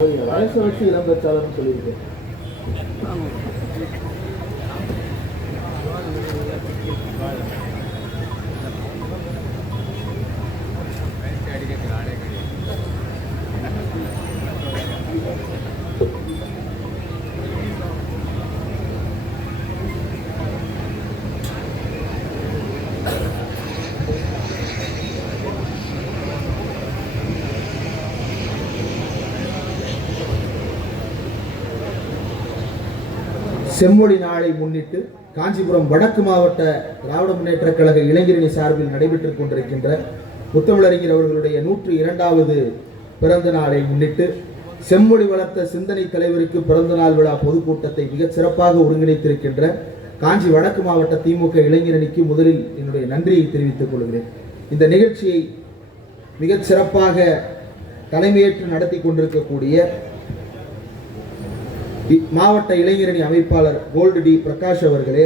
அரசு வச்சு இளம் பெற்றாளர்னு சொல்லியிருக்கேன் செம்மொழி நாளை முன்னிட்டு காஞ்சிபுரம் வடக்கு மாவட்ட திராவிட முன்னேற்ற கழக இளைஞரணி சார்பில் நடைபெற்றுக் கொண்டிருக்கின்ற முத்தமிழறிஞர் அவர்களுடைய நூற்று இரண்டாவது பிறந்த நாளை முன்னிட்டு செம்மொழி வளர்த்த சிந்தனை தலைவருக்கு பிறந்த நாள் விழா பொதுக்கூட்டத்தை மிகச் சிறப்பாக ஒருங்கிணைத்திருக்கின்ற காஞ்சி வடக்கு மாவட்ட திமுக இளைஞரணிக்கு முதலில் என்னுடைய நன்றியை தெரிவித்துக் கொள்கிறேன். இந்த நிகழ்ச்சியை மிகச் சிறப்பாக தலைமையேற்று நடத்தி கொண்டிருக்கக்கூடிய மாவட்ட இளைஞரணி அமைப்பாளர் கோல்டு டி பிரகாஷ் அவர்களே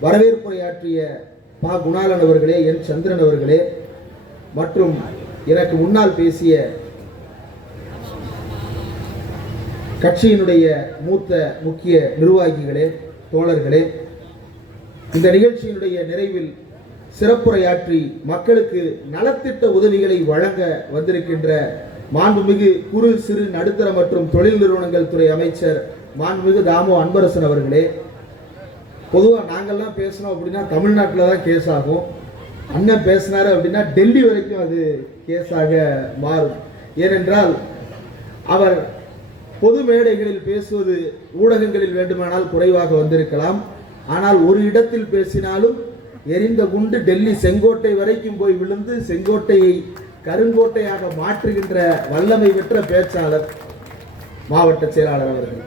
வரவேற்புரையாற்றிய பா. குணாலன் அவர்களே என். சந்திரன் அவர்களே மற்றும் எனக்கு முன்னால் பேசிய கட்சியினுடைய மூத்த முக்கிய நிர்வாகிகளே தோழர்களே இந்த நிகழ்ச்சியினுடைய நிறைவில் சிறப்புரையாற்றி மக்களுக்கு நலத்திட்ட உதவிகளை வழங்க வந்திருக்கின்ற மாண்புமிகு குறு சிறு நடுத்தர மற்றும் தொழில் நிறுவனங்கள் துறை அமைச்சர் மாண்புமிகு தாமோ அன்பரசன் அவர்களே. பொதுவாக நாங்கள்லாம் பேசணும் அப்படின்னா தமிழ்நாட்டில் தான் கேஸ் ஆகும். அண்ணன் பேசினாரு அப்படின்னா டெல்லி வரைக்கும் அது கேஸாக மாறும். ஏனென்றால் அவர் பொது மேடைகளில் பேசுவது ஊடகங்களில் வேண்டுமானால் குறைவாக வந்திருக்கலாம். ஆனால் ஒரு இடத்தில் பேசினாலும் எரிந்த குண்டு டெல்லி செங்கோட்டை வரைக்கும் போய் விழுந்து செங்கோட்டையை கருங்கோட்டையாக மாற்றுகின்ற வல்லமை பெற்ற பேச்சாளர் மாவட்ட செயலாளர் அவர்கள்.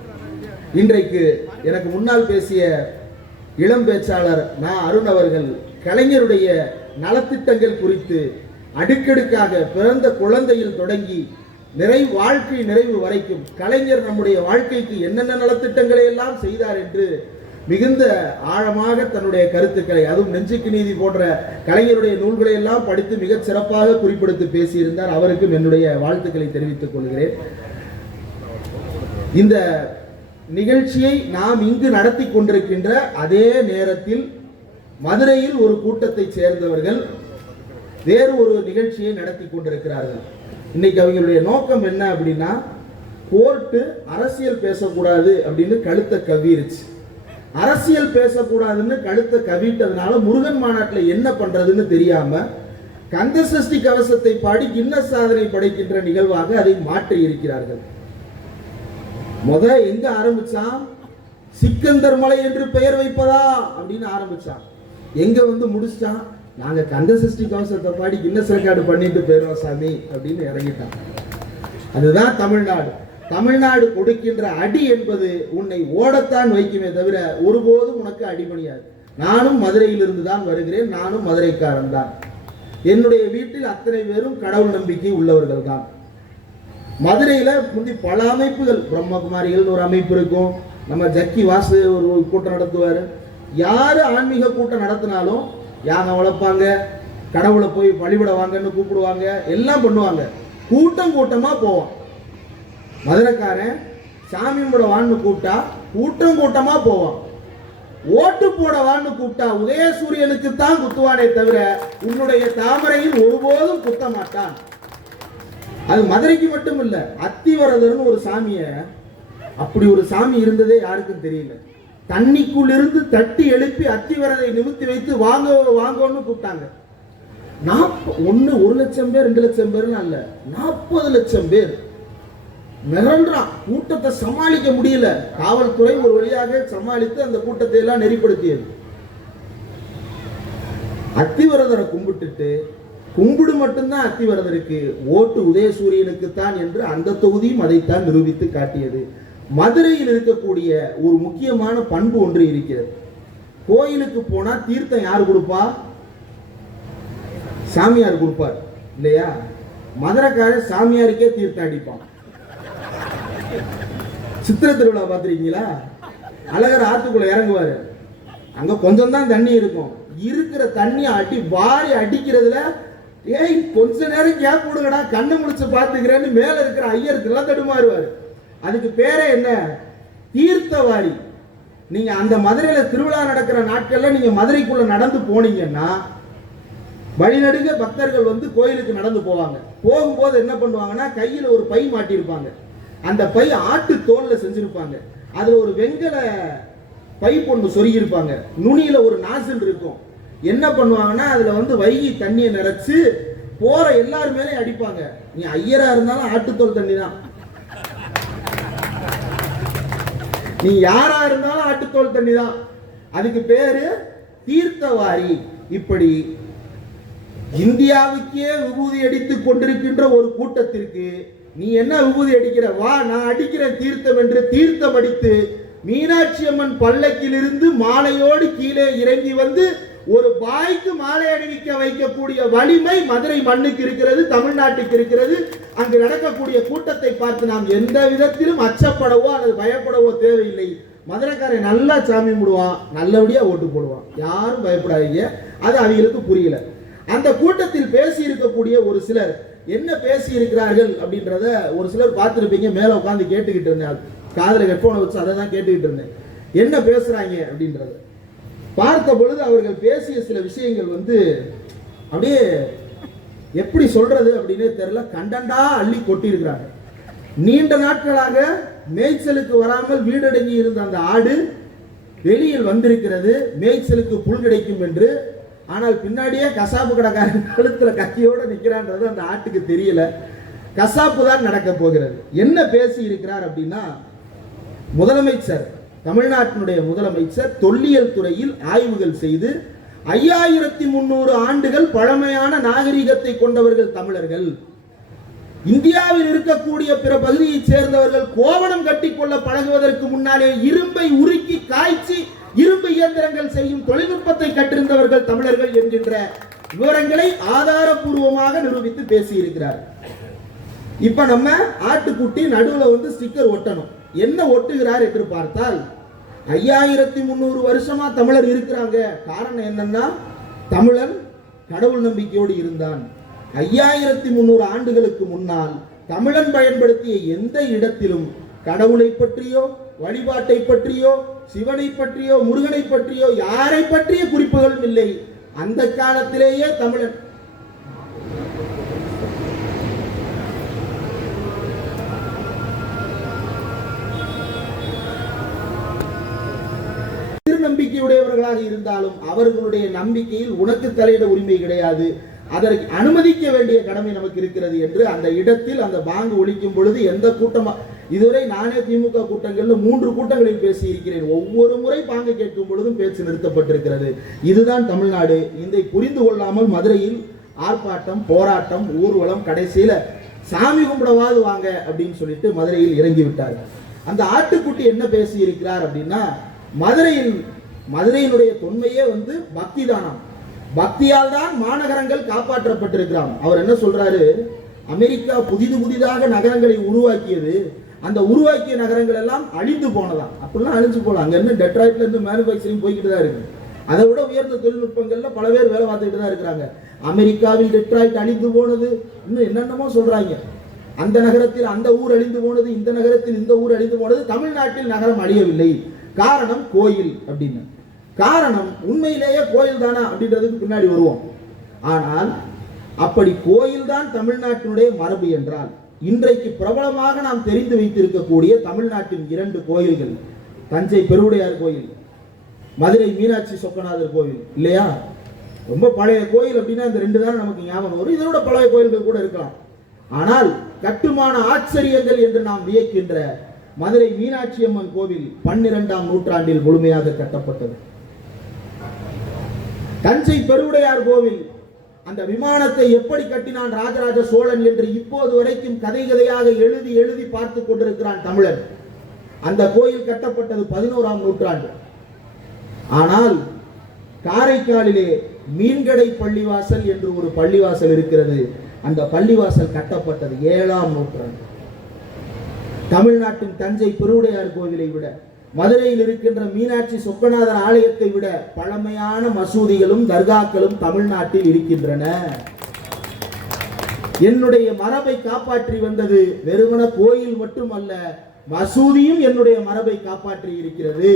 இன்றைக்கு எனக்கு முன்னால் பேசிய இளம் பேச்சாளர் நா. அருண் அவர்கள் கலைஞருடைய நலத்திட்டங்கள் குறித்து அடுக்கடுக்காக பிறந்த குழந்தையில் தொடங்கி நிறை வாழ்க்கை நிறைவு வரைக்கும் கலைஞர் நம்முடைய வாழ்க்கைக்கு என்னென்ன நலத்திட்டங்களை எல்லாம் செய்தார் என்று மிகுந்த ஆழமாக தன்னுடைய கருத்துக்களை அதுவும் நெஞ்சுக்கு நீதி போன்ற கலைஞருடைய நூல்களை எல்லாம் படித்து மிக சிறப்பாக குறிப்பிடுத்து பேசியிருந்தார். அவருக்கும் என்னுடைய வாழ்த்துக்களை தெரிவித்துக் கொள்கிறேன். இந்த நிகழ்ச்சியை நாம் இங்கு நடத்தி கொண்டிருக்கின்ற அதே நேரத்தில் மதுரையில் ஒரு கூட்டத்தை சேர்ந்தவர்கள் வேறு ஒரு நிகழ்ச்சியை நடத்தி கொண்டிருக்கிறார்கள். இன்னைக்கு அவங்களுடைய நோக்கம் என்ன அப்படின்னா கோர்ட்டு அரசியல் பேசக்கூடாது அப்படின்னு கழுத்தை கவ்விருச்சு. அரசியல் பேசக்கூடாதுன்னு கழுத்தை கவிட்டதுனால முருகன் மாநாட்டில் என்ன பண்றதுன்னு தெரியாம கந்த சஷ்டி கவசத்தை பாடி கின்ன சாதனை படைக்கின்ற நிகழ்வாக அதை மாற்றி இருக்கிறார்கள். முத எங்க ஆரம்பிச்சான்? சிக்கந்தர் மலை என்று பெயர் வைப்பதா? அப்படின்னு ஆரம்பிச்சான். எங்க வந்து முடிச்சிட்டான் நாங்க கந்த சஷ்டி கவசத்தை பாடி கின்னஸ் ரெக்கார்டு பண்ணிட்டு போயிடுவோம் சாமி அப்படின்னு இறங்கிட்டான். அதுதான் தமிழ்நாடு. தமிழ்நாடு கொடுக்கின்ற அடி என்பது உன்னை ஓடத்தான் வைக்குமே தவிர ஒருபோதும் உனக்கு அடிபணியாது நானும் மதுரையிலிருந்து தான் வருகிறேன் நானும் மதுரைக்காரன் தான். என்னுடைய வீட்டில் அத்தனை பேரும் கடவுள் நம்பிக்கை உள்ளவர்கள் தான். மதுரையில் முந்தி பல அமைப்புகள் பிரம்மகுமாரிகள்னு ஒரு அமைப்பு இருக்கும் நம்ம ஜக்கி வாசு ஒரு கூட்டம் நடத்துவார். யார் ஆன்மீக கூட்டம் நடத்தினாலும் யானை வளர்ப்பாங்க கடவுளை போய் வழிபட வாங்கன்னு கூப்பிடுவாங்க எல்லாம் பண்ணுவாங்க. கூட்டம் கூட்டமாக போவோம். மதுரைக்காரன் சாமி கும்பிட வான்னு கூப்பிட்டா கூட்டம் கூட்டமாக போவான். ஓட்டு போட வான்னு கூப்பிட்டா உதயசூரியனுக்கு தான் குத்துவானே தவிர உன்னுடைய தாமரையில் ஒருபோதும் குத்த மாட்டான். அது மதுரைக்கு மட்டும் இல்ல அத்திவரதர்னு ஒரு சாமிய அப்படி ஒரு சாமி இருந்ததே யாருக்கும் தெரியல. தண்ணிக்குள்ளிருந்து தட்டி எழுப்பி அத்திவரதை நிமித்தி வைத்து வாங்க வாங்கன்னு கூப்பிட்டாங்க. நாற்ப ஒன்று ஒரு லட்சம் பேர் ரெண்டு லட்சம் பேர்லாம் இல்லை நாற்பது லட்சம் பேர். மிரண்டான் கூட்டத்தை சமாளிக்க முடியல. காவல்துறை ஒரு வழியாக சமாளித்து அந்த கூட்டத்தை எல்லாம் நெறிப்படுத்தியது. அத்திவரதரை கும்பிட்டுட்டு கும்பிடு மட்டும்தான் அத்திவரதருக்கு ஓட்டு உதயசூரியனுக்கு தான் என்று அந்த தொகுதியும் அதைத்தான் நிரூபித்து காட்டியது. மதுரையில் இருக்கக்கூடிய ஒரு முக்கியமான பண்பு ஒன்று இருக்கிறது. கோயிலுக்கு போனா தீர்த்தம் யார் கொடுப்பா? சாமியார் கொடுப்பார். இல்லையா? மதுரைக்காரன் சாமியாருக்கே தீர்த்தம் அடிப்பான். சித்திர திருவிழா பார்த்துருக்கீங்களா? அழகர் ஆற்றுக்குள்ளே இறங்குவார். அங்கே கொஞ்சம் தான் தண்ணி இருக்கும். இருக்கிற தண்ணி அடி வாரி அடிக்கிறதுல ஏய் கொஞ்ச நேரம் கேப் விடுங்கடா கண்ணை முடிச்சு பார்த்துக்கிறேன்னு மேலே இருக்கிற ஐயருக்கெல்லாம் தடுமாறுவார். அதுக்கு பேரே என்ன? தீர்த்தவாரி. நீங்கள் அந்த மதுரையில் திருவிழா நடக்கிற நாட்கள்ல நீங்கள் மதுரைக்குள்ளே நடந்து போனீங்கன்னா வழிநடுக பக்தர்கள் வந்து கோயிலுக்கு நடந்து போவாங்க. போகும்போது என்ன பண்ணுவாங்கன்னா கையில் ஒரு பை மாட்டியிருப்பாங்க. அந்த பை ஆட்டு தோலில் செஞ்சுருப்பாங்க. அதில் ஒரு வெங்கல பை பொண்ணு சொருகியிருப்பாங்க. நுனியில் ஒரு நாசில் இருக்கும். என்ன பண்ணுவாங்கன்னா அதில் வந்து வைகி தண்ணியை நிறச்சி போகிற எல்லார் மேலேயும் அடிப்பாங்க. நீ ஐயராக இருந்தாலும் ஆட்டுத்தோல் தண்ணி தான். நீ யாராக இருந்தாலும் ஆட்டுத்தோல் தண்ணி தான். அதுக்கு பேர் தீர்த்தவாரி. இப்படி இந்தியாவுக்கே விபூதி அடித்து கொண்டிருக்கின்ற ஒரு கூட்டத்திற்கு நீ என்ன விபூதி அடிக்கிற? வா நான் அடிக்கிறேன் தீர்த்தம் என்று தீர்த்தம் அடித்து மீனாட்சி அம்மன் பல்லக்கிலிருந்து மாலையோடு கீழே இறங்கி வந்து ஒரு பாய்க்கு மாலை அணிவிக்க வைக்கக்கூடிய வலிமை மதுரை மண்ணுக்கு இருக்கிறது தமிழ்நாட்டுக்கு இருக்கிறது. அங்கு நடக்கக்கூடிய கூட்டத்தை பார்த்து நாம் எந்த விதத்திலும் அச்சப்படவோ அல்லது பயப்படவோ தேவையில்லை. மதுரைக்காரன் நல்லா சாமி முடுவான் நல்லபடியாக ஓட்டு போடுவான். யாரும் பயப்படாதீங்க. அது அவங்களுக்கு புரியல. அந்த கூட்டத்தில் பேசி இருக்கக்கூடிய ஒரு சிலர் என்ன பேசி இருக்கிறார்கள் அப்படின்றத ஒரு சிலர் பார்த்துருப்பீங்க மேலே உட்காந்து கேட்டுக்கிட்டு இருந்தேன். காதல ஹெட்ஃபோனை வச்சு அதை தான் கேட்டுக்கிட்டு இருந்தேன். என்ன பேசுகிறாங்க அப்படின்றத. பார்த்த பொழுது அவர்கள் பேசிய சில விஷயங்கள் வந்து அப்படியே எப்படி சொல்றது அப்படின்னே தெரியல. கண்டண்டா அள்ளி கொட்டியிருக்கிறாங்க. நீண்ட நாட்களாக மேய்ச்சலுக்கு வராமல் வீடடங்கி இருந்த அந்த ஆடு வெளியில் வந்திருக்கிறது. மேய்ச்சலுக்கு புல் கிடைக்கும் என்று ஆனால் பின்னாடியே கசாப்பு கடைக்காரன் கழுத்தில் கத்தியோடு நிற்கிறான்றது அந்த ஆட்டுக்கு தெரியல. கசாப்பு தான் நடக்க போகிறது. என்ன பேசி இருக்கிறார் அப்படின்னா முதலமைச்சர் தமிழ்நாட்டினுடைய முதலமைச்சர் தொல்லியல் துறையில் ஆய்வுகள் செய்து ஐயாயிரத்தி முன்னூறு ஆண்டுகள் பழமையான நாகரிகத்தை கொண்டவர்கள் தமிழர்கள். இந்தியாவில் இருக்கக்கூடிய பிற பகுதியைச் சேர்ந்தவர்கள் கோவணம் கட்டிக்கொள்ள பழகுவதற்கு முன்னாலே இரும்பை உருக்கி காய்ச்சி இரும்பு இயந்திரங்கள் செய்யும் தொழில்நுட்பத்தை கற்றிருந்தவர்கள் தமிழர்கள் என்கின்ற விவரங்களை ஆதாரபூர்வமாக நிரூபித்து பேசியிருக்கிறார். இப்ப நம்ம ஆட்டுக்குட்டி நடுவுல வந்து ஸ்டிக்கர் ஒட்டணும். என்ன ஒட்டுகிறார் என்று பார்த்தால் ஐயாயிரத்தி முந்நூறு வருஷமா தமிழர் இருக்கிறாங்க. காரணம் என்னன்னா தமிழன் கடவுள் நம்பிக்கையோடு இருந்தான். ஐயாயிரத்தி முந்நூறு ஆண்டுகளுக்கு முன்னால் தமிழன் பயன்படுத்திய எந்த இடத்திலும் கடவுளை பற்றியோ வழிபாட்டை பற்றியோ சிவனை பற்றியோ முருகனை பற்றியோ யாரை பற்றிய குறிப்புகளும் இல்லை. அந்த காலத்திலேயே தமிழன். திருநம்பிக்கையுடையவர்களாக இருந்தாலும் அவர்களுடைய நம்பிக்கையில் உனக்கு தலையிட உரிமை கிடையாது. அதற்கு அனுமதிக்க வேண்டிய கடமை நமக்கு இருக்கிறது என்று அந்த இடத்தில் அந்த பாங்கு ஒழிக்கும் பொழுது எந்த கூட்டமா இதுவரை நானே திமுக கூட்டங்களில் மூன்று கூட்டங்களில் பேசி இருக்கிறேன் ஒவ்வொரு முறை பாங்கு கேட்கும் பொழுதும் பேச்சு நிறுத்தப்பட்டிருக்கிறது. இதுதான் தமிழ்நாடு. இதை புரிந்து கொள்ளாமல் மதுரையில் ஆர்ப்பாட்டம் போராட்டம் ஊர்வலம் கடைசியில் சாமி கும்பிடவாது வாங்க அப்படின்னு சொல்லிட்டு மதுரையில் இறங்கி விட்டார். அந்த ஆட்டுக்குட்டி என்ன பேசி இருக்கிறார் அப்படின்னா மதுரையில் மதுரையினுடைய தொன்மையே வந்து பக்தி தானம் பக்தியால் தான் மாநகரங்கள் காப்பாற்றப்பட்டிருக்கிறான் அவர் என்ன சொல்றாரு? அமெரிக்கா புதிது புதிதாக நகரங்களை உருவாக்கியது அந்த உருவாக்கிய நகரங்கள் எல்லாம் அழிந்து போனதாம். அப்படிலாம் அழிஞ்சு போகலாம். அங்க இருந்து டெட்ராய்ட்ல இருந்து மேனுஃபேக்சரிங் போய்கிட்டு தான் இருக்கு. அதை விட உயர்ந்த தொழில்நுட்பங்கள்ல பல பேர் வேலை பார்த்துக்கிட்டு தான் இருக்கிறாங்க. அமெரிக்காவில் டெட்ராய்ட் அழிந்து போனது. இன்னும் என்னென்னமோ சொல்றாங்க. அந்த நகரத்தில் அந்த ஊர் அழிந்து போனது இந்த நகரத்தில் இந்த ஊர் அழிந்து போனது. தமிழ்நாட்டில் நகரம் அழியவில்லை. காரணம் கோயில் அப்படின்னு. காரணம் உண்மையிலேயே கோயில் தானா அப்படின்றதுக்கு பின்னாடி வருவோம். ஆனால் அப்படி கோயில் தான் தமிழ்நாட்டினுடைய மரபு என்றால் இன்றைக்கு பிரபலமாக நாம் தெரிந்து வைத்திருக்கக்கூடிய தமிழ்நாட்டின் இரண்டு கோயில்கள். தஞ்சை பெருவுடையார் கோயில் மதுரை மீனாட்சி சொக்கநாதர் கோவில் இல்லையா? ரொம்ப பழைய கோயில் அப்படின்னா இந்த ரெண்டு தான் நமக்கு ஞாபகம் வரும். இதோட பழைய கோயில்கள் கூட இருக்கலாம். ஆனால் கட்டுமான ஆச்சரியங்கள் என்று நாம் வியக்கின்ற மதுரை மீனாட்சி அம்மன் கோவில் பன்னிரெண்டாம் நூற்றாண்டில் முழுமையாக கட்டப்பட்டது. தஞ்சை பெருவுடையார் கோவில் அந்த விமானத்தை எப்படி கட்டினான் ராஜராஜ சோழன் என்று இப்போது வரைக்கும் கதை கதையாக எழுதி எழுதி பார்த்து கொண்டிருக்கிறான் தமிழன். அந்த கோயில் கட்டப்பட்டது பதினோராம் நூற்றாண்டு. ஆனால் காரைக்காலிலே மீன்கடை பள்ளிவாசல் என்று ஒரு பள்ளிவாசல் இருக்கிறது. அந்த பள்ளிவாசல் கட்டப்பட்டது ஏழாம் நூற்றாண்டு. தமிழ்நாட்டின் தஞ்சை பெருவுடையார் கோவிலை விட மதுரையில் இருக்கின்ற மீனாட்சி சொக்கநாதர் ஆலயத்தை விட பழமையான மசூதிகளும் தர்காக்களும் தமிழ்நாட்டில் இருக்கின்றன. என்னுடைய மரபை காப்பாற்றி வந்தது வெறுமன கோயில் மட்டுமல்ல மசூதியும் என்னுடைய மரபை காப்பாற்றி இருக்கிறது.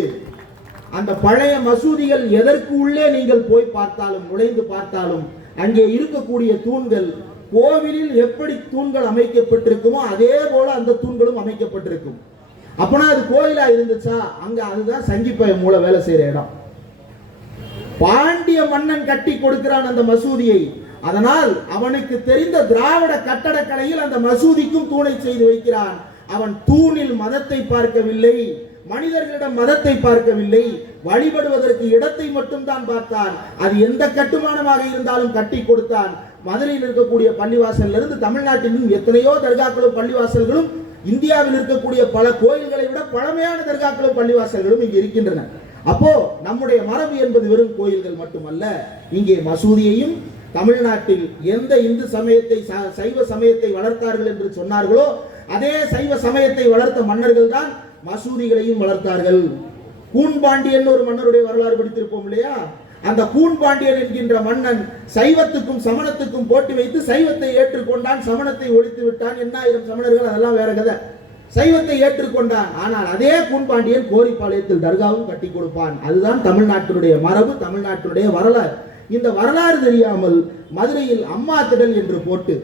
அந்த பழைய மசூதிகள் எதற்கு உள்ளே நீங்கள் போய் பார்த்தாலும் நுழைந்து பார்த்தாலும் அங்கே இருக்கக்கூடிய தூண்கள் கோவிலில் எப்படி தூண்கள் அமைக்கப்பட்டிருக்குமோ அதே போல அந்த தூண்களும் அமைக்கப்பட்டிருக்கும். அப்போனா அது கோயிலா இருந்துச்சா? அங்க அதுதான் சங்கிப்பய மூல வேலை செய்யற இடம். பாண்டிய மன்னன் கட்டி கொடுக்கிறான் அந்த மசூதியை. அதனால் அவனுக்கு தெரிந்த திராவிட கட்டடக்கலையில் அந்த மசூதிக்கும் தூணை செய்து வைக்கிறான். அவன் தூணில் மதத்தை பார்க்கவில்லை மனிதர்களிடம் மதத்தை பார்க்கவில்லை வழிபடுவதற்கு இடத்தை மட்டும் தான் பார்த்தான். அது எந்த கட்டுமானமாக இருந்தாலும் கட்டி கொடுத்தான். மதுரையில் இருக்கக்கூடிய பள்ளிவாசல்ல இருந்து தமிழ்நாட்டிலும் எத்தனையோ தர்காக்களும் பள்ளிவாசல்களும் இந்தியாவில் இருக்கக்கூடிய பல கோயில்களை விட பழமையான தர்காக்களும் பள்ளிவாசல்களும் இங்கு இருக்கின்றன. அப்போ நம்முடைய மரபு என்பது வெறும் கோயில்கள் மட்டுமல்ல இங்கே மசூதியையும் தமிழ்நாட்டில் எந்த இந்து சமயத்தை சைவ சமயத்தை வளர்த்தார்கள் என்று சொன்னார்களோ அதே சைவ சமயத்தை வளர்த்த மன்னர்கள் தான் மசூதிகளையும் வளர்த்தார்கள். கூன்பாண்டியன் ஒரு மன்னருடைய வரலாறு படித்திருப்போம் இல்லையா? அந்த கூன்பாண்டியன் என்கின்ற மன்னன் சைவத்துக்கும் சமணத்துக்கும் போட்டி வைத்து சைவத்தை ஏற்றுக்கொண்டான் சமணத்தை ஒழித்து விட்டான். எண்ணாயிரம் சமணர்கள்? அதெல்லாம் வேற கதை. சைவத்தை ஏற்றுக்கொண்டான். ஆனால் அதே கூன்பாண்டியன் கோரிப்பாளையத்தில் தர்காவும் கட்டி கொடுப்பான். அதுதான் தமிழ்நாட்டினுடைய மரபு தமிழ்நாட்டினுடைய வரலாறு. இந்த வரலாறு தெரியாமல் மதுரையில் அம்மா திடல் என்று போட்டு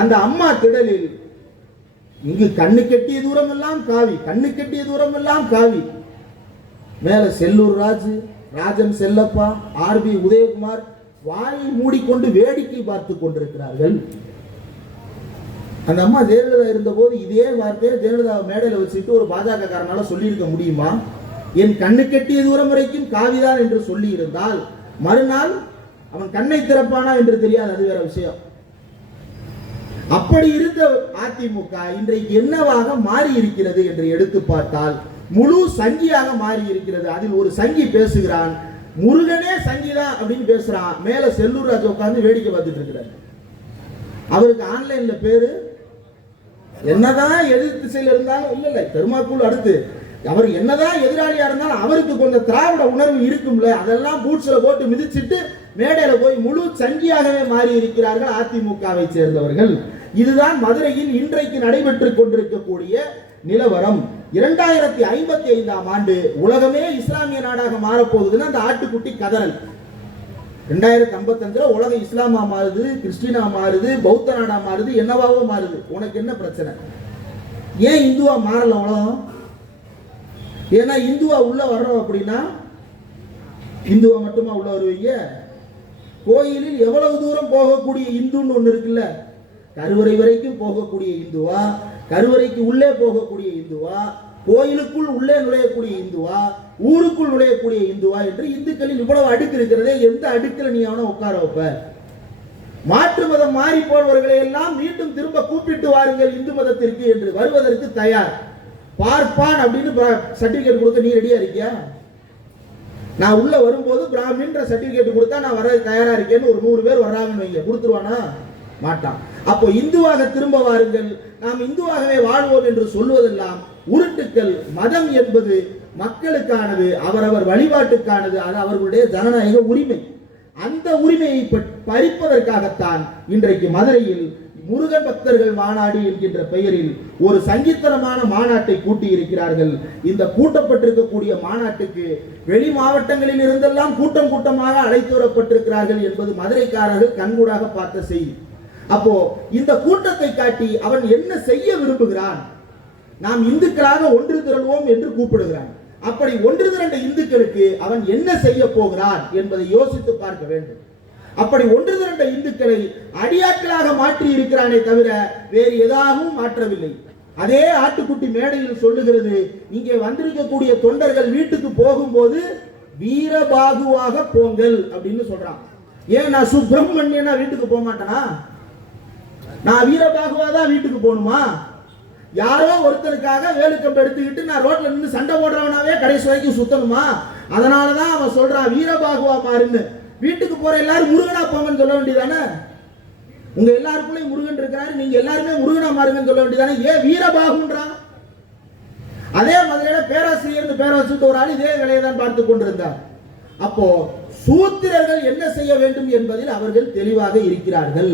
அந்த அம்மா திடலில் இங்கு கண்ணு கெட்டிய தூரம் எல்லாம் காவி கண்ணு கெட்டிய தூரம் எல்லாம் காவி. மேல செல்லூர் ராஜு ராஜன் செல்லப்பா ஆர்பி உதயகுமார் வாயை மூடிக்கொண்டு வேடிக்கை பார்த்து கொண்டிருக்கிறார்கள். அந்த அம்மா ஜெயலலிதா இருந்தபோது இதே வார்த்தையை ஜெயலலிதா மேடையில் வச்சுட்டு ஒரு பாஜக காரனால சொல்லியிருக்க முடியுமா? என் கண்ணு கெட்டிய தூரம் வரைக்கும் காவிதான் என்று சொல்லி இருந்தால் மறுநாள் அவன் கண்ணை திறப்பானா என்று தெரியாது அது வேற விஷயம். அப்படி இருந்த அதிமுக இன்றைக்கு என்னவாக மாறி இருக்கிறது என்று எடுத்து பார்த்தால் முழு சங்கியாக மாறி இருக்கிறது அதில் ஒரு சங்கி பேசுகிறான். முருகனே சங்கிதான் அப்படின்னு பேசுறான். மேல செல்லூர் ராஜா உட்கார்ந்து வேடிக்கை பார்த்துட்டு இருக்கிறார். அவருக்கு ஆன்லைன்ல பேரு என்னதான் எதிர் திசையில் இருந்தாலும் இல்ல இல்ல பெருமாக்குள் அடுத்து. அவர் என்னதான் எதிராளியா இருந்தாலும் அவருக்கு கொஞ்சம் திராவிட உணர்வு இருக்கும்ல. அதெல்லாம் பூட்ஸ்ல போட்டு மிதிச்சிட்டு மேடையில போய் முழு சங்கியாகவே மாறி இருக்கிறார்கள் அதிமுகவை சேர்ந்தவர்கள். இதுதான் மதுரையில் இன்றைக்கு நடைபெற்று கொண்டிருக்கக்கூடிய நிலவரம். இரண்டாயிரத்தி ஐம்பத்தி ஐந்தாம் ஆண்டு உலகமே இஸ்லாமிய நாடாக மாறப்போகுதுன்னு அந்த ஆட்டுக்குட்டி கதறல். ரெண்டாயிரத்தி ஐம்பத்தஞ்சுல உலகம் இஸ்லாமா மாறுது கிறிஸ்டினா மாறுது பௌத்த நாடா மாறுது என்னவாவோ மாறுது. உனக்கு என்ன பிரச்சனை? ஏன் இந்துவா மாறல உலகம்? ஏன்னா இந்துவா உள்ள வர்றோம் அப்படின்னா இந்துவா மட்டுமா உள்ள வருவீங்க? கோயிலில் எவ்வளவு தூரம் போகக்கூடிய இந்துன்னு ஒன்று இருக்குல்ல. கருவறை வரைக்கும் போகக்கூடிய இந்துவா கருவறைக்கு உள்ளே போகக்கூடிய இந்துவா கோயிலுக்குள் உள்ளே நுழையக்கூடிய இந்துவா ஊருக்குள் நுழையக்கூடிய இந்துவா என்று இந்துக்களில் இவ்வளவு அடுக்கு இருக்கிறதே எந்த அடுக்கில் நீ அவனை உட்கார வைப்ப? மாற்று மதம் மாறி போனவர்களை எல்லாம் மீண்டும் திரும்ப கூப்பிட்டு வாருங்கள் இந்து மதத்திற்கு என்று வருவதற்கு தயார். பார்ப்பான் அப்படின்னு சர்டிபிகேட் கொடுக்க நீ ரெடியா இருக்கியா? நான் உள்ள வரும்போது பிராமின்ற சர்டிபிகேட் கொடுத்தா நான் வர தயாரா இருக்கேன்னு ஒரு நூறு பேர் வர்றாங்கன்னு வைங்க. கொடுத்துருவானா? மாட்டான். அப்போ இந்துவாக திரும்ப வாருங்கள். நாம் இந்துவாகவே வாழ்வோம் என்று சொல்வதெல்லாம் உருட்டுக்கள் மதம் என்பது மக்களுக்கானது அவரவர் வழிபாட்டுக்கானது அது அவர்களுடைய ஜனநாயக உரிமை. அந்த உரிமையை பறிப்பதற்காகத்தான் இன்றைக்கு மதுரையில் முருகன் பக்தர்கள் மாநாடு என்கின்ற பெயரில் ஒரு சங்கித்தனமான மாநாட்டை கூட்டி இருக்கிறார்கள் இந்த கூட்டப்பட்டிருக்கக்கூடிய மாநாட்டுக்கு வெளி மாவட்டங்களில் இருந்தெல்லாம் கூட்டம் கூட்டமாக அழைத்து வரப்பட்டிருக்கிறார்கள் என்பது மதுரைக்காரர்கள் கண்கூடாக பார்த்த செய்தி. அப்போ இந்த கூட்டத்தை காட்டி அவன் என்ன செய்ய விரும்புகிறான்? நாம் இந்துக்களாக ஒன்று திரள்வோம் என்று கூப்பிடுகிறான். அப்படி ஒன்று திரண்ட இந்துக்களுக்கு அவன் என்ன செய்ய போகிறான் என்பதை யோசித்து பார்க்க வேண்டும். அப்படி ஒன்று திரண்ட இந்துக்களை அடியாட்களாக மாற்றி இருக்கிறானே தவிர வேறு எதாகவும் மாற்றவில்லை. அதே ஆட்டுக்குட்டி மேடையில் சொல்லுகிறது இங்கே வந்திருக்கக்கூடிய தொண்டர்கள் வீட்டுக்கு போகும்போது வீரபாகுவாக போங்கள் அப்படின்னு சொல்றான். ஏன் நான் சுப்பிரமணியனா வீட்டுக்கு போக மாட்டேனா நான் வீரபாகுவா தான் வீட்டுக்கு போகணுமா? யாரோ ஒருத்தருக்காக வேலுக்கம்பு எடுத்துக்கிட்டு நான் ரோட்ல நின்று சண்டை போடுறவனாவே கடைசி வரைக்கும் சுத்தணுமா? அதனால தான் அவன் சொல்றான் வீரபாகுவா மாறுன்னு வீட்டுக்கு போற எல்லாரும் முருகனா போங்கன்னு சொல்ல வேண்டியதானே? உங்க எல்லாருக்குள்ளயும் முருகன் இருக்கிறாரு நீங்க எல்லாருமே முருகனா மாறுங்கன்னு சொல்ல வேண்டியதானே? ஏன் வீரபாகுன்றான். அதே மாதிரியான பேராசிரியர் பேராசிரியர் ஒரு ஆள் இதே வேலையை தான் பார்த்து கொண்டிருந்தார். அப்போ சூத்திரர்கள் என்ன செய்ய வேண்டும் என்பதில் அவர்கள் தெளிவாக இருக்கிறார்கள்.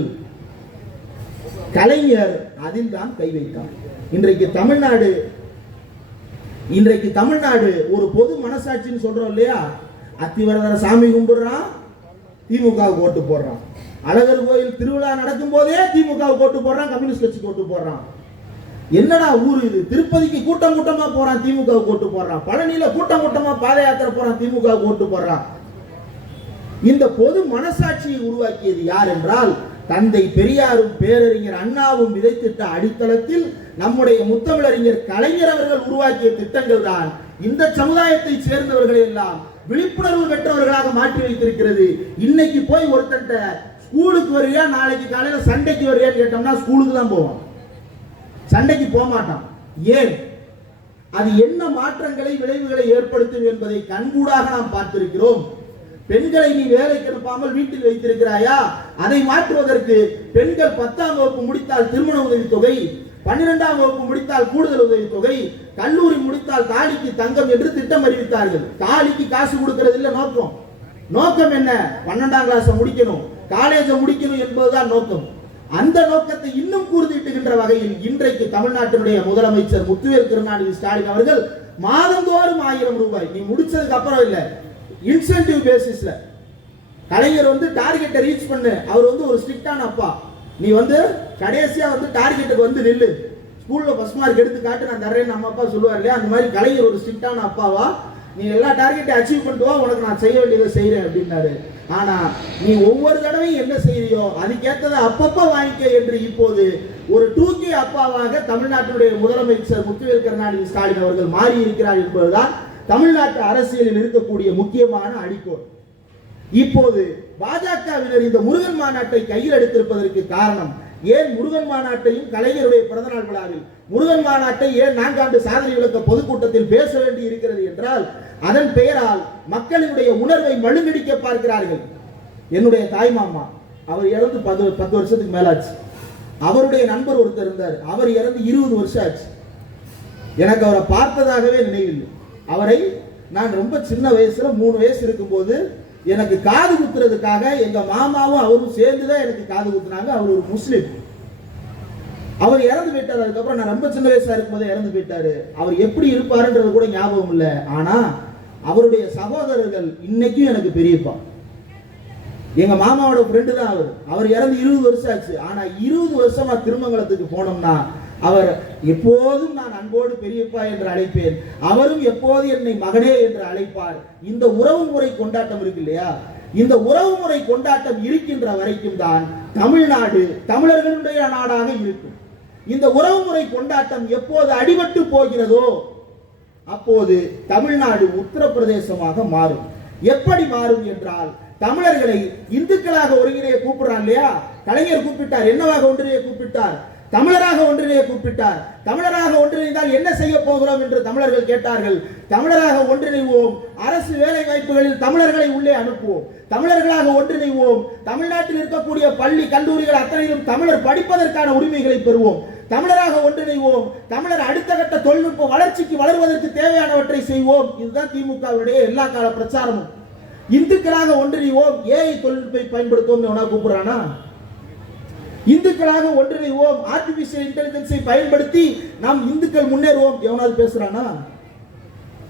கலைஞர் அதில் தான் கை வைத்தார் இன்றைக்கு தமிழ்நாடு இன்றைக்கு தமிழ்நாடு ஒரு பொது மனசாட்சின்னு சொல்றோம் இல்லையா? அத்திவரதர சாமி கும்பிடுறான் திமுகவுக்கு ஓட்டு போடுறான். அழகர் கோயில் திருவிழா நடக்கும் போதே திமுகவுக்கு ஓட்டு போடுறான் கம்யூனிஸ்ட் கட்சிக்கு ஓட்டு போடுறான். என்னடா ஊர் இது? திருப்பதிக்கு கூட்டம் கூட்டமா போறான் திமுகவுக்கு ஓட்டு போடுறான். பழனியில கூட்டம் கூட்டமா பாத யாத்திரை போறான் திமுகவுக்கு ஓட்டு போடுறான். இந்த பொது மனசாட்சியை உருவாக்கியது யார் என்றால் தந்தை பெரியாரும் பேரறிஞர் அண்ணாவும் விதைத்திட்ட அடித்தளத்தில் நம்முடைய முத்தமிழறிஞர் கலைஞர் அவர்கள் உருவாக்கிய திட்டங்கள் தான் இந்த சமுதாயத்தை சேர்ந்தவர்களை எல்லாம் விழிப்புணர்வு பெற்றவர்களாக மாற்றி வைத்திருக்கிறது. இன்னைக்கு போய் ஒருத்தன்ட்ட ஸ்கூலுக்கு வரியா நாளைக்கு காலையில சண்டைக்கு வரியான்னு கேட்டோம்னா ஸ்கூலுக்கு தான் போவோம் சண்டைக்கு போக மாட்டான். ஏன்? அது என்ன மாற்றங்களை விளைவுகளை ஏற்படுத்தும் என்பதை கண்கூடாக நாம் பார்த்திருக்கிறோம். பெண்களை நீ வேலைக்கு அனுப்பாமல் வீட்டில் வைத்திருக்கிறாயா? அதை மாற்றுவதற்கு பெண்கள் பத்தாம் வகுப்பு முடித்தால் திருமண உதவி தொகை பன்னிரெண்டாம் வகுப்பு முடித்தால் கூடுதல் உதவி தொகை கல்லூரி முடித்தால் தாலிக்கு தங்கம் என்று திட்டம் அறிவித்தார்கள். தாலிக்கு காசு கொடுக்கறது இல்ல நோக்கம். நோக்கம் என்ன? பன்னெண்டாம் கிளாஸ் முடிக்கணும். காலேஜை முடிக்கணும் என்பதுதான் நோக்கம். அந்த நோக்கத்தை இன்னும் கூறுதிட்டுகின்ற வகையில் இன்றைக்கு தமிழ்நாட்டினுடைய முதலமைச்சர் முத்துவேல் கருணாநிதி ஸ்டாலின் அவர்கள் மாதந்தோறும் ஆயிரம் ரூபாய். நீ முடிச்சதுக்கு அப்புறம் இல்லை. இன்சென்டிவ் பேசிஸில் கலைஞர் வந்து டார்கெட்டை ரீச் பண்ணு. அவர் வந்து ஒரு ஸ்ட்ரிக்டான அப்பா. நீ வந்து கடைசியாக வந்து டார்கெட்டுக்கு வந்து நில்லு. ஸ்கூலில் ஃபஸ்ட் மார்க் எடுத்து காட்டு நான் தர்றேன்னு நம்ம அப்பா சொல்லுவார் இல்லையா? அந்த மாதிரி கலைஞர் ஒரு ஸ்ட்ரிக்டான அப்பாவா? நீ எல்லா டார்கெட்டையும் அச்சீவ் பண்ணிட்டு வா உனக்கு நான் செய்ய வேண்டியதை செய்கிறேன் அப்படின்னாரு. ஆனால் நீ ஒவ்வொரு தடவையும் என்ன செய்யறியோ அதுக்கேற்றதை அப்பப்போ வாங்கிக்க என்று இப்போது ஒரு டூகே அப்பாவாக தமிழ்நாட்டினுடைய முதலமைச்சர் முத்துவேல் கருணாநிதி ஸ்டாலின் அவர்கள் மாறி இருக்கிறார் என்பதுதான் தமிழ்நாட்டு அரசியலில் இருக்கக்கூடிய முக்கியமான அடிக்கோள். இப்போது பாஜகவினர் இந்த முருகன் மாநாட்டை கையில் எடுத்திருப்பதற்கு காரணம் ஏன் முருகன் மாநாட்டையும் கலைஞருடைய பிறந்தநாள் விழாவில்? முருகன் மாநாட்டை ஏன் நான்காண்டு சாதனை விளக்க பொதுக்கூட்டத்தில் பேச வேண்டி இருக்கிறது என்றால் அதன் பெயரால் மக்களினுடைய உணர்வை மழுங்கடிக்க பார்க்கிறார்கள். என்னுடைய தாய்மாமா அவர் இறந்து பத்து பத்து வருஷத்துக்கு மேலாச்சு. அவருடைய நண்பர் ஒருத்தர் இருந்தார் அவர் இறந்து இருபது வருஷம் ஆச்சு. எனக்கு அவரை பார்த்ததாகவே நினைவில்லை. அவரை நான் ரொம்ப சின்ன வயசுல மூணு வயசு இருக்கும்போது எனக்கு காது குத்துறதுக்காக எங்க மாமாவும் அவரும் சேர்ந்து தான் எனக்கு காது குத்துனாங்க. அவர் ஒரு முஸ்லீம். அவர் இறந்து போயிட்டார் அதுக்கப்புறம் நான் ரொம்ப சின்ன வயசா இருக்கும்போது இறந்து போயிட்டாரு. அவர் எப்படி இருப்பாருன்றது கூட ஞாபகம் இல்லை. ஆனா அவருடைய சகோதரர்கள் இன்னைக்கும் எனக்கு பெரியப்பா. எங்க மாமாவோட ஃப்ரெண்டு தான் அவர். அவர் இறந்து இருபது வருஷம் ஆச்சு. ஆனா இருபது வருஷமா திருமங்கலத்துக்கு போனோம்னா அவர் எப்போதும் நான் அன்போடு பெரியப்பா என்று அழைப்பேன். அவரும் எப்போது என்னை மகனே என்று அழைப்பார். இந்த உறவு முறை கொண்டாட்டம் இருக்கு இல்லையா? இந்த உறவு முறை கொண்டாட்டம் இருக்கின்ற வரைக்கும் தான் தமிழ்நாடு தமிழர்களுடைய நாடாக இருக்கும். இந்த உறவு முறை கொண்டாட்டம் எப்போது அடிபட்டு போகிறதோ அப்போது தமிழ்நாடு உத்தரப்பிரதேசமாக மாறும். எப்படி மாறும் என்றால் தமிழர்களை இந்துக்களாக ஒருங்கிணைய கூப்பிடுறான் இல்லையா? கலைஞர் கூப்பிட்டார் என்னவாக ஒன்றிணைய கூப்பிட்டார்? தமிழராக ஒன்றிணைய கூப்பிட்டார். தமிழராக ஒன்றிணைந்தால் என்ன செய்ய போகிறோம் என்று தமிழர்கள் கேட்டார்கள். தமிழராக ஒன்றிணைவோம். அரசு வேலை வாய்ப்புகளில் தமிழர்களை உள்ளே அனுப்புவோம். தமிழர்களாக ஒன்றிணைவோம். தமிழ்நாட்டில் இருக்கக்கூடிய பள்ளி கல்லூரிகள் அத்தனையிலும் தமிழர் படிப்பதற்கான உரிமைகளை பெறுவோம். தமிழராக ஒன்றிணைவோம். தமிழர் அடுத்த கட்ட தொழில்நுட்ப வளர்ச்சிக்கு வளர்வதற்கு தேவையானவற்றை செய்வோம். இதுதான் திமுகவுடைய எல்லா கால பிரச்சாரமும். இந்துக்களாக ஒன்றிணைவோம். ஏஐ தொழில்நுட்பை பயன்படுத்துவோம் கூப்பிடுறானா? இந்துக்களாக ஒன்றிணைவோம். ஆர்டிபிஷியல் இன்டெலிஜென்ஸை பயன்படுத்தி நாம் இந்துக்கள் முன்னேறுவோம். எவனாவது பேசுறானா?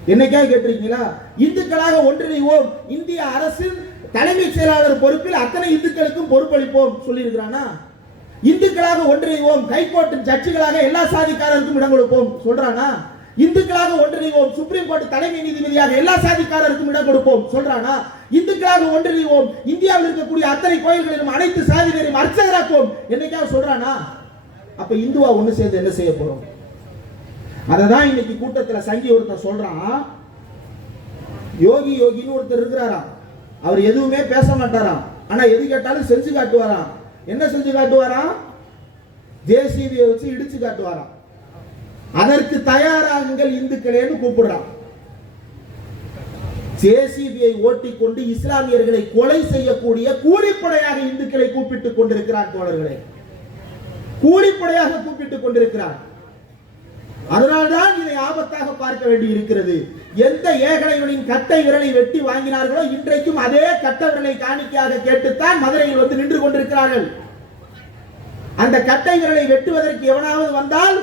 என்னைக்காக கேட்டிருக்கீங்களா? இந்துக்களாக ஒன்றிணைவோம். இந்திய அரசின் தலைமைச் செயலாளர் பொறுப்பில் அத்தனை இந்துக்களுக்கும் பொறுப்பளிப்போம். சொல்லியிருக்கிறானா? இந்துக்களாக ஒன்றிணைவோம். ஹைகோர்ட் ஜட்ஜுகளாக எல்லா சாதிக்காரருக்கும் இடம் கொடுப்போம். சொல்றானா? இந்துக்களாக ஒன்றிணைவோம். சுப்ரீம் கோர்ட் தலைமை நீதிபதியாக எல்லா சாதிக்காரருக்கும் இடம் கொடுப்போம். சொல்றானா? இந்துக்களாக ஒன்றிணைவோம். இந்தியாவில் இருக்கக்கூடிய அத்தனை கோயில்களிலும் அனைத்து சாதியினரையும் அர்ச்சகராக்குவோம். என்னைக்காவது சொல்றானா அப்ப இந்துவா ஒண்ணு சேர்ந்து என்ன செய்ய போறோம்? அதை தான் இன்னைக்கு கூட்டத்தில் சங்கி ஒருத்தர் சொல்றான். யோகி யோகின்னு ஒருத்தர் இருக்கிறாராம் அவர் எதுவுமே பேச மாட்டாராம் ஆனா எது கேட்டாலும் செஞ்சு காட்டுவாராம். என்ன செஞ்சு காட்டுவாராம்? ஜேசிபியை வச்சு இடிச்சு காட்டுவாராம். அதற்கு தயாராகுங்கள் இந்துக்களேன்னு கூப்பிடுறான். ஜேசிபியை ஓட்டிக்கொண்டு இஸ்லாமியர்களை கொலை செய்யக்கூடிய கூலிப்படையாக இந்துக்களை கூப்பிட்டுக் கொண்டிருக்கிறார் தோழர்களை. கூலிப்படையாக கூப்பிட்டுக் கொண்டிருக்கிறார். அதனால்தான் இதை ஆபத்தாக பார்க்க வேண்டி இருக்கிறது. எந்த ஏகலைவனின் கட்டை விரலை வெட்டி வாங்கினார்களோ இன்றைக்கும் அதே கட்ட விரலை காணிக்கையாக கேட்டுத்தான் மதுரையில் வந்து நின்று கொண்டிருக்கிறார்கள். அந்த கட்டை விரலை வெட்டுவதற்கு எவனாவது வந்தால்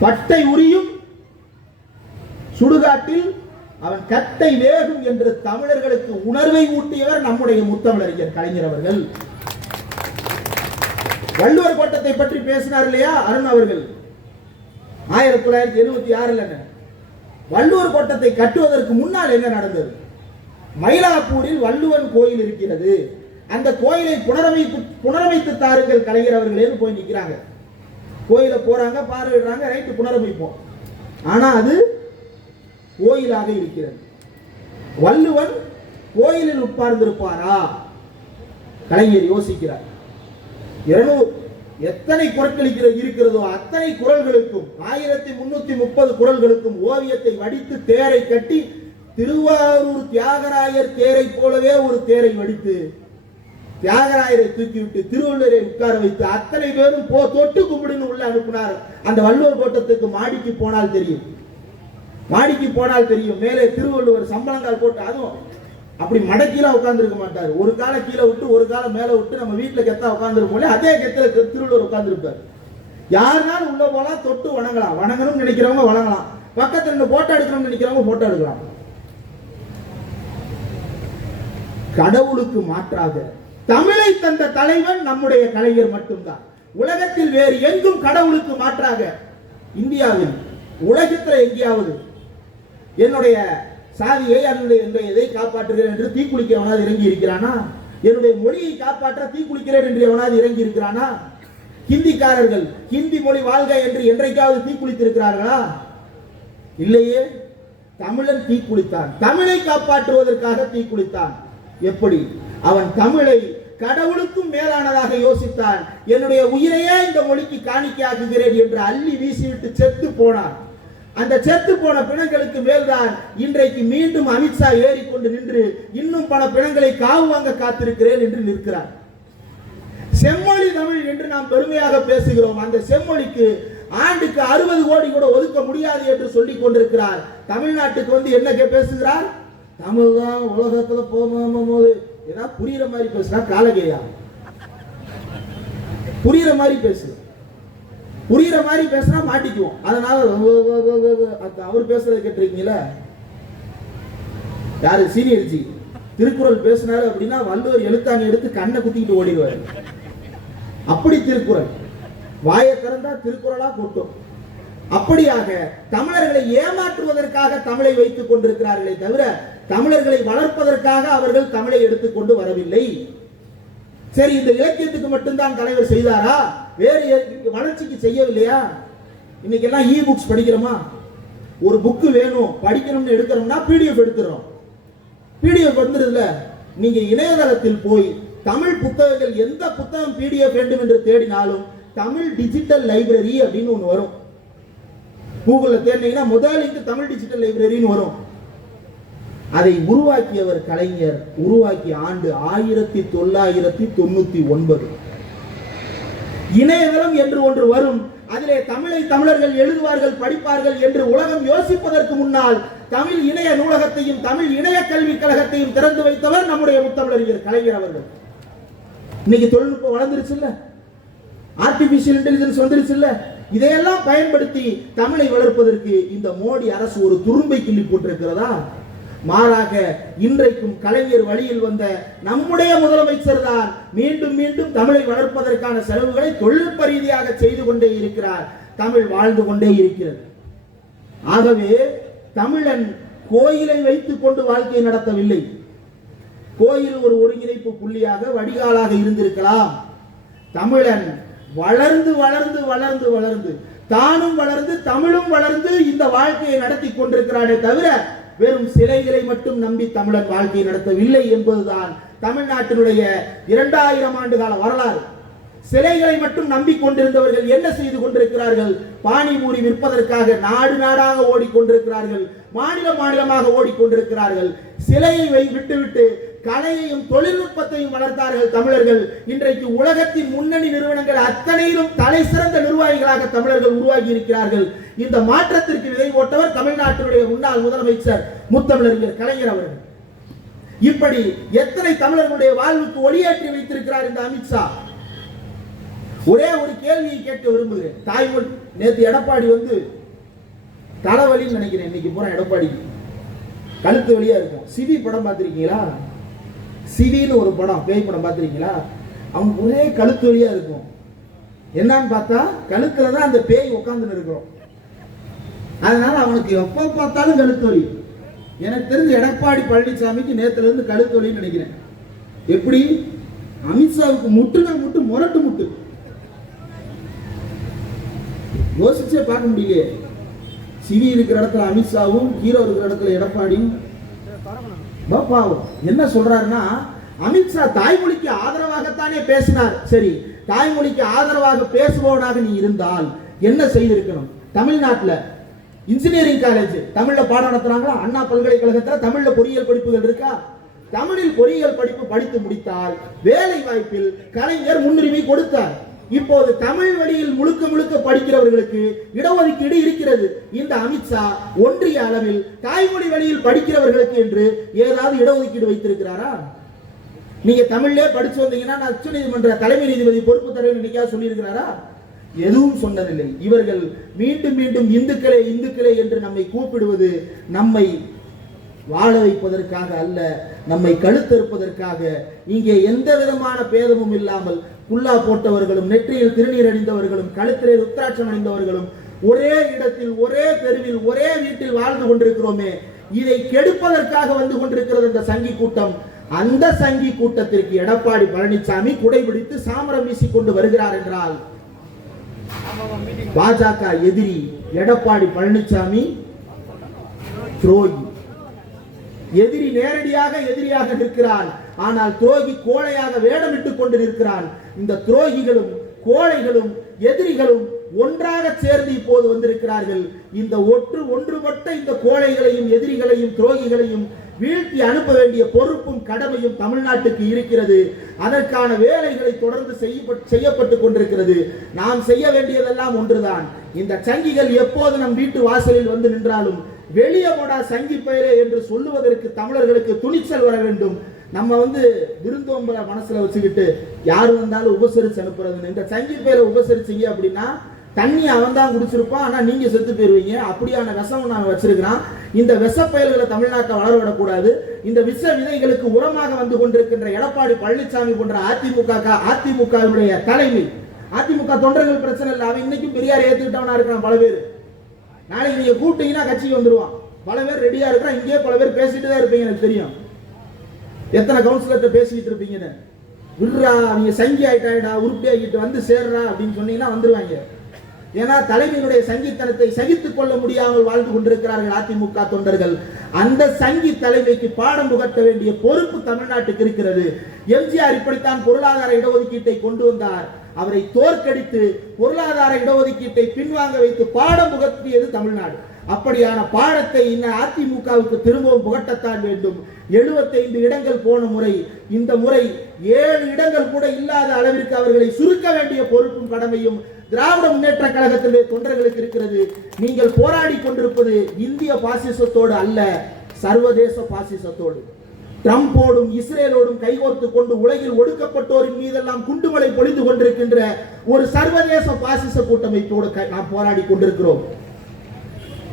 பட்டை உரியும் சுடுகாட்டில் அவன் கட்டை வேகும் என்று தமிழர்களுக்கு உணர்வை ஊட்டியவர் நம்முடைய முத்தமிழறிஞர் கலைஞர் அவர்கள். வள்ளுவர் கோட்டத்தை பற்றி பேசினார் இல்லையா? அருண் அவர்கள். ஆயிரத்தி தொள்ளாயிரத்தி எழுபத்தி ஆறுல வள்ளுவர் கோட்டத்தை கட்டுவதற்கு முன்னால் என்ன நடந்தது? மயிலாப்பூரில் வள்ளுவன் கோயில் இருக்கிறது. அந்த கோயிலை புனரமைத்து புனரமைத்து தாருங்கள் கலைஞர் அவர்களேன்னு போய் நிற்கிறாங்க கோயிலை போறாங்க பார்வையிடுறாங்க ரைட்டு புனரமைப்போம். ஆனா அது கோயிலாக இருக்கிறது. வள்ளுவன் கோயிலில் உட்கார்ந்திருப்பாரா? கலைஞர் யோசிக்கிறார். இருநூறு எத்தனை குரட்கள் இருக்கிறதோ அத்தனை குரல்களுக்கும் ஆயிரத்தி முன்னூத்தி முப்பது குரல்களுக்கும் ஓவியத்தை வடித்து தேரை கட்டி திருவாரூர் தியாகராயர் தேரை போலவே ஒரு தேரை வடித்து தியாகராயரை தூக்கிவிட்டு திருவள்ளுவரை உட்கார வைத்து அத்தனை பேரும் போ தொட்டு கும்பிடுன்னு உள்ள அனுப்பினார். அந்த வள்ளுவர் கோட்டத்துக்கு மாடிக்கு போனால் தெரியும். வாடிக்கு போனால் தெரியும். மேலே திருவள்ளுவர் சம்பளங்கால் போட்டு அதுவும் அப்படி மடக்கீழே உட்காந்துருக்க மாட்டார். ஒரு காலை கீழே விட்டு ஒரு காலை மேலே விட்டு நம்ம வீட்டில் கெத்தா உட்காந்துருப்போம் அதே கெத்தில் திருவள்ளுவர் உட்காந்துருப்பார் யாருனாலும் உள்ள போலாம் தொட்டு வணங்கலாம். வணங்கணும்னு நினைக்கிறவங்க வணங்கலாம். பக்கத்தில் நின்று போட்டோ எடுக்கணும்னு நினைக்கிறவங்க போட்டோ எடுக்கலாம். கடவுளுக்கு மாற்றாக தமிழை தந்த தலைவன் நம்முடைய கலைஞர் மட்டும்தான். உலகத்தில் வேறு எங்கும் கடவுளுக்கு மாற்றாக இந்தியாவில் உலகத்தில் எங்கேயாவது என்னுடைய சாதியை அதனுடைய என்னுடைய இதை காப்பாற்றுகிறேன் என்று தீக்குளிக்க எவனாவது இறங்கி இருக்கிறானா? என்னுடைய மொழியை காப்பாற்ற தீக்குளிக்கிறேன் என்று எவனாவது இறங்கி இருக்கிறானா? ஹிந்திக்காரர்கள் ஹிந்தி மொழி வாழ்க என்று என்றைக்காவது தீக்குளித்திருக்கிறார்களா? இல்லையே. தமிழன் தீக்குளித்தான். தமிழை காப்பாற்றுவதற்காக தீக்குளித்தான். எப்படி? அவன் தமிழை கடவுளுக்கும் மேலானதாக யோசித்தான். என்னுடைய உயிரையே இந்த மொழிக்கு காணிக்கையாக்குகிறேன் என்று அள்ளி வீசிவிட்டு செத்து போனான். அந்த செத்து போன பிணங்களுக்கு மேல்தான் இன்றைக்கு மீண்டும் அமித்ஷா ஏறிக்கொண்டு நின்று இன்னும் பல பிணங்களை காவு வாங்க காத்திருக்கிறேன் என்று நிற்கிறார். செம்மொழி தமிழ் என்று நாம் பெருமையாக பேசுகிறோம். அந்த செம்மொழிக்கு ஆண்டுக்கு அறுபது கோடி கூட ஒதுக்க முடியாது என்று சொல்லிக் கொண்டிருக்கிறார். தமிழ்நாட்டுக்கு வந்து என்ன பேசுகிறார்? தமிழ் தான் உலகத்துல போகும்போது ஏதாவது புரியுற மாதிரி பேசுறா காலகையா புரியுற மாதிரி பேசு. புரியுற மாதிரி பேசுனா மாட்டிக்குவோம். அதனால அவர் பேசுறதை கேட்டிருக்கீங்களா யாரு? சீனியர்ஜி திருக்குறள் பேசினாரு அப்படின்னா வள்ளுவர் எழுத்தாங்க எடுத்து கண்ணை குத்திக்கிட்டு ஓடிடுவாரு. அப்படி திருக்குறள். வாயை திறந்தா திருக்குறளா கொட்டும். அப்படியாக தமிழர்களை ஏமாற்றுவதற்காக தமிழை வைத்துக் கொண்டிருக்கிறார்களே தவிர தமிழர்களை வளர்ப்பதற்காக அவர்கள் தமிழை எடுத்துக்கொண்டு வரவில்லை. சரி இந்த இலக்கியத்துக்கு மட்டும்தான் தலைவர் செய்தாரா? வேறு வளர்ச்சிக்கு செய்யவில்லையா? இன்னைக்கு எல்லாம் இ புக்ஸ் படிக்கிறோமா? ஒரு புக்கு வேணும் படிக்கணும்னு எடுக்கிறோம்னா பிடிஎஃப் எடுத்துறோம். பிடிஎஃப் வந்துருதுல. நீங்க இணையதளத்தில் போய் தமிழ் புத்தகங்கள் எந்த புத்தகம் பிடிஎஃப் வேண்டும் என்று தேடினாலும் தமிழ் டிஜிட்டல் லைப்ரரி அப்படின்னு ஒன்று வரும். கூகுளில் தேடினீங்கன்னா முதல் தமிழ் டிஜிட்டல் லைப்ரரின்னு வரும். அதை உருவாக்கியவர் கலைஞர் உருவாக்கிய ஆண்டு ஆயிரத்தி தொள்ளாயிரத்தி தொண்ணூத்தி ஒன்பது. இணையதளம் என்று ஒன்று வரும். அதிலே தமிழை தமிழர்கள் எழுதுவார்கள் படிப்பார்கள் என்று உலகம் யோசிப்பதற்கு முன்னால் தமிழ் இணைய நூலகத்தையும் தமிழ் இணைய கல்விக் கழகத்தையும் திறந்து வைத்தவர் நம்முடைய முத்தமிழறிஞர் கலைஞர் அவர்கள். இன்னைக்கு தொழில்நுட்பம் வளர்ந்துருச்சு இல்ல ஆர்டிபிஷியல் இன்டெலிஜென்ஸ் வந்துருச்சு இல்ல இதையெல்லாம் பயன்படுத்தி தமிழை வளர்ப்பதற்கு இந்த மோடி அரசு ஒரு துரும்பை கிள்ளி போட்டிருக்கிறதா? மாறாக இன்றைக்கும் கலைஞர் வழியில் வந்த நம்முடைய முதலமைச்சர் தான் மீண்டும் மீண்டும் தமிழை வளர்ப்பதற்கான செலவுகளை தொழில்நுட்ப ரீதியாக செய்து கொண்டே இருக்கிறார். தமிழ் வாழ்ந்து கொண்டே இருக்கிறது. ஆகவே தமிழன் கோயிலை வைத்துக் கொண்டு வாழ்க்கையை நடத்தவில்லை. கோயில் ஒரு ஒருங்கிணைப்பு புள்ளியாக வடிகாலாக இருந்திருக்கலாம். தமிழன் வளர்ந்து வளர்ந்து வளர்ந்து வளர்ந்து தானும் வளர்ந்து தமிழும் வளர்ந்து இந்த வாழ்க்கையை நடத்தி கொண்டிருக்கிறானே தவிர வெறும் சிலைகளை மட்டும் நம்பி தமிழன் வாழ்க்கையை நடத்தவில்லை என்பதுதான் தமிழ்நாட்டினுடைய இரண்டாயிரம் ஆண்டு கால வரலாறு. சிலைகளை மட்டும் நம்பி கொண்டிருந்தவர்கள் என்ன செய்து கொண்டிருக்கிறார்கள்? பானிபூரி விற்பதற்காக நாடு நாடாக ஓடிக்கொண்டிருக்கிறார்கள். மாநில மாநிலமாக ஓடிக்கொண்டிருக்கிறார்கள். சிலையை வை விட்டுவிட்டு கலையையும் தொழில்நுட்பத்தையும் வளர்த்தார்கள் தமிழர்கள். இன்றைக்கு உலகத்தின் முன்னணி நிறுவனங்கள் அத்தனையிலும் தலை சிறந்த நிர்வாகிகளாக தமிழர்கள் உருவாகி இருக்கிறார்கள் இந்த மாற்றத்திற்கு விதை போட்டவர் தமிழ்நாட்டினுடைய முன்னாள் முதலமைச்சர் முத்தமிழறிஞர் கலைஞர் அவர்கள். இப்படி எத்தனை தமிழர்களுடைய வாழ்வுக்கு ஒளியேற்றி வைத்திருக்கிறார் இந்த அமித்ஷா ஒரே ஒரு கேள்வியை கேட்க விரும்புகிறேன். தாய்மொழி நேற்று எடப்பாடி வந்து தலைவலின்னு நினைக்கிறேன். இன்னைக்கு போறேன் எடப்பாடிக்கு. கழுத்து வழியா இருக்கும். சிவி படம் பார்த்திருக்கீங்களா? சிவின்னு ஒரு படம் பேய் படம் பார்த்துருக்கீங்களா? அவங்க ஒரே கழுத்து வழியாக இருக்கும். என்னன்னு பார்த்தா கழுத்துல தான் அந்த பேய் உட்காந்துன்னு இருக்கிறோம். அதனால அவனுக்கு எப்போ பார்த்தாலும் கழுத்து வழி எனக்கு தெரிஞ்ச எடப்பாடி பழனிசாமிக்கு நேற்றுலேருந்து இருந்து கழுத்து நினைக்கிறேன். எப்படி? அமித்ஷாவுக்கு முட்டுனா முட்டு முரட்டு முட்டு. யோசிச்சே பார்க்க முடியலையே. சிவி இருக்கிற இடத்துல அமித்ஷாவும் ஹீரோ இருக்கிற இடத்துல எடப்பாடியும் பாவம் என்ன சொல்றாருன்னா அமித்ஷா தாய்மொழிக்கு ஆதரவாகத்தானே பேசினார். சரி தாய்மொழிக்கு ஆதரவாக பேசுபவனாக நீ இருந்தால் என்ன செய்திருக்கணும்? தமிழ்நாட்டில் இன்ஜினியரிங் காலேஜ் தமிழில் பாடம் நடத்துறாங்களா? அண்ணா பல்கலைக்கழகத்தில் தமிழில் பொறியியல் படிப்புகள் இருக்கா? தமிழில் பொறியியல் படிப்பு படித்து முடித்தால் வேலை வாய்ப்பில் கலைஞர் முன்னுரிமை கொடுத்தார். இப்போது தமிழ் வழியில் முழுக்க முழுக்க படிக்கிறவர்களுக்கு இடஒதுக்கீடு இருக்கிறது. இந்த அமித்ஷா ஒன்றிய அளவில் தாய்மொழி வழியில் படிக்கிறவர்களுக்கு என்று ஏதாவது இடஒதுக்கீடு வைத்திருக்கிறாரா? நீங்க தமிழ்லே படிச்சு வந்தீங்கன்னா நான் உச்ச நீதிமன்ற தலைமை நீதிபதி பொறுப்பு தலைவர் இன்னைக்கா சொல்லியிருக்கிறாரா? எதுவும் சொன்னதில்லை. இவர்கள் மீண்டும் மீண்டும் இந்துக்களே இந்துக்களே என்று நம்மை கூப்பிடுவது நம்மை வாழ வைப்பதற்காக அல்ல நம்மை கழுத்தறுப்பதற்காக. இங்கே எந்த விதமான பேதமும் இல்லாமல் குல்லா போட்டவர்களும் நெற்றியில் திருநீர் அணிந்தவர்களும் கழுத்திலே ருத்ராட்சம் அணிந்தவர்களும் ஒரே இடத்தில் ஒரே தெருவில் ஒரே வீட்டில் வாழ்ந்து கொண்டிருக்கிறோமே. இதை கெடுப்பதற்காக வந்து கொண்டிருக்கிறது இந்த சங்கி கூட்டம். அந்த சங்கி கூட்டத்திற்கு எடப்பாடி பழனிசாமி குடைபிடித்து சாமரம் வீசிக்கொண்டு வருகிறார் என்றால் பாஜக எதிரி எடப்பாடி பழனிசாமி துரோகி. எதிரி நேரடியாக எதிரியாக நிற்கிறான் ஆனால் துரோகி கோழையாக வேடமிட்டுக் கொண்டு நிற்கிறான் இந்த துரோகிகளும் கோழைகளும் எதிரிகளும் ஒன்றாக சேர்ந்து இப்போது வந்திருக்கிறார்கள். இந்த ஒற்று ஒன்றுபட்ட இந்த கோழைகளையும் எதிரிகளையும் துரோகிகளையும் வீழ்த்தி அனுப்ப வேண்டிய பொறுப்பும் கடமையும் தமிழ்நாட்டுக்கு இருக்கிறது. அதற்கான வேலைகளை தொடர்ந்து செய்யப்பட்டு கொண்டிருக்கிறது. நாம் செய்ய வேண்டியதெல்லாம் ஒன்றுதான். இந்த சங்கிகள் எப்போது நம் வீட்டு வாசலில் வந்து நின்றாலும் வெளியே போடா சங்கி பெயரே என்று சொல்லுவதற்கு தமிழர்களுக்கு துணிச்சல் வர வேண்டும். நம்ம வந்து விருந்தோம்பலை மனசில் வச்சுக்கிட்டு யார் வந்தாலும் உபசரித்து அனுப்புறதுன்னு. இந்த சங்கி பேரை உபசரிச்சிங்க அப்படின்னா தண்ணி அவன் தான் குடிச்சிருப்பான் ஆனால் நீங்கள் செத்து போயிருவீங்க. அப்படியான விஷம் நாங்கள் வச்சிருக்கிறோம் இந்த விஷ பயல்களை தமிழ்நாட்டை வளர விடக்கூடாது. இந்த விஷ விதைகளுக்கு உரமாக வந்து கொண்டிருக்கின்ற எடப்பாடி பழனிசாமி போன்ற அதிமுக அதிமுகவினுடைய தலைமை. அதிமுக தொண்டர்கள் பிரச்சனை இல்லை. அவன் இன்னைக்கும் பெரியார் ஏற்றுக்கிட்டவனா இருக்கிறான் பல பேர். நாளைக்கு நீங்கள் கூட்டிங்கன்னா கட்சிக்கு வந்துடுவான் பல பேர் ரெடியாக இருக்கிறான். இங்கேயே பல பேர் பேசிட்டு தான் இருப்பீங்க எனக்கு தெரியும். எத்தனை கவுன்சிலர்கிட்ட பேசிக்கிட்டு இருப்பீங்கன்னு? விடுறா அவங்க சங்கி ஆயிட்டாடா உருப்பி ஆகிட்டு வந்து சேர்றா அப்படின்னு சொன்னீங்கன்னா வந்துருவாங்க. ஏன்னா தலைமையினுடைய சங்கித்தனத்தை சகித்துக் கொள்ள முடியாமல் வாழ்ந்து கொண்டிருக்கிறார்கள் அதிமுக தொண்டர்கள். அந்த சங்கி தலைமைக்கு பாடம் புகட்ட வேண்டிய பொறுப்பு தமிழ்நாட்டுக்கு இருக்கிறது. எம்ஜிஆர் இப்படித்தான் பொருளாதார இடஒதுக்கீட்டை கொண்டு வந்தார். அவரை தோற்கடித்து பொருளாதார இடஒதுக்கீட்டை பின்வாங்க வைத்து பாடம் புகட்டியது தமிழ்நாடு. அப்படியான பாடத்தை இன்ன அதிமுகவுக்கு திரும்பவும் புகட்டத்தான் வேண்டும். 75 இடங்கள் போன முறை இந்த முறை ஏழு இடங்கள் கூட இல்லாத அளவிற்கு அவர்களை சுருக்க வேண்டிய பொறுப்பும் கடமையும் திராவிட முன்னேற்ற கழகத்தினுடைய தொண்டர்களுக்கு இருக்கிறது. நீங்கள் போராடி கொண்டிருப்பது இந்திய பாசிசத்தோடு அல்ல சர்வதேச பாசிசத்தோடு. ட்ரம்போடும் இஸ்ரேலோடும் கைகோர்த்து கொண்டு உலகில் ஒடுக்கப்பட்டோரின் மீதெல்லாம் குண்டுமலை பொழிந்து கொண்டிருக்கின்ற ஒரு சர்வதேச பாசிச கூட்டமைப்போடு நாம் போராடி கொண்டிருக்கிறோம்.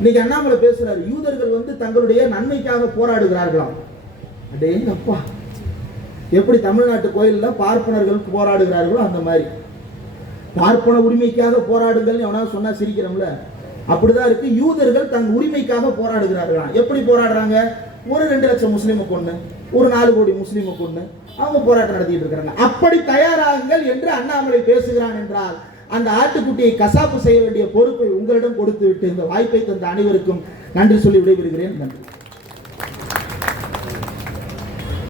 இன்னைக்கு அண்ணாமலை பேசுறாரு யூதர்கள் வந்து தங்களுடைய நன்மைக்காக போராடுகிறார்களாம். அடேங்கப்பா எப்படி தமிழ்நாட்டு கோயிலில் பார்ப்பனர்கள் போராடுகிறார்களோ அந்த மாதிரி. பார்ப்பன உரிமைக்காக போராடுங்கள் எவனா சொன்னா சிரிக்கிறோம்ல? அப்படிதான் இருக்கு. யூதர்கள் தன் உரிமைக்காக போராடுகிறார்களாம். எப்படி போராடுறாங்க? ஒரு ரெண்டு லட்சம் முஸ்லீமை கொண்டு ஒரு நாலு கோடி முஸ்லீமை கொண்டு அவங்க போராட்டம் நடத்திட்டு இருக்கிறாங்க. அப்படி தயாராகுங்கள் என்று அண்ணாமலை பேசுகிறான் என்றால் அந்த ஆட்டுக்குட்டியை கசாப்பு செய்ய வேண்டிய பொறுப்பை உங்களிடம் கொடுத்து விட்டு இந்த வாய்ப்பை தந்த அனைவருக்கும் நன்றி சொல்லி விடைபெறுகிறேன். நன்றி.